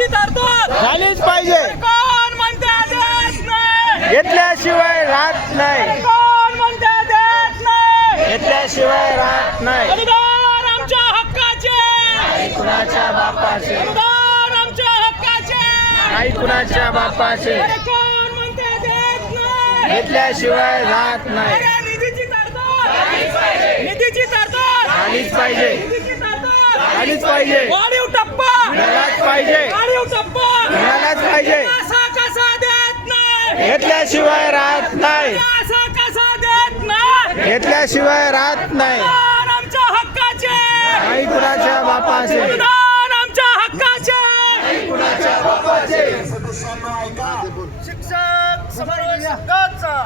निधीची तरतूद झालीच पाहिजे. कोण म्हणते देत नाही. घेतल्याशिवाय राहत नाही. कोण म्हणते देत नाही. घेतल्याशिवाय राहत नाही. अनुदान आमच्या हक्काचे. कुणाच्या बापाचे? अनुदान आमच्या हक्काचे. काही कुणाच्या बापाचे? कोण म्हणते देत नाही. घेतल्याशिवाय राहत नाही. अरे निधीची तरतूद. निधीची तरतूद. झालीच पाहिजे. झालीच पाहिजे. वाढीव पाहिजे. असा कसा देत नाही? घेतल्याशिवाय राहत नाही. असा कसा देत नाही? घेतल्याशिवाय राहत नाही. अनुदान आमच्या हक्काचे? काही कुणाच्या बापाचे. शिक्षक संघाचा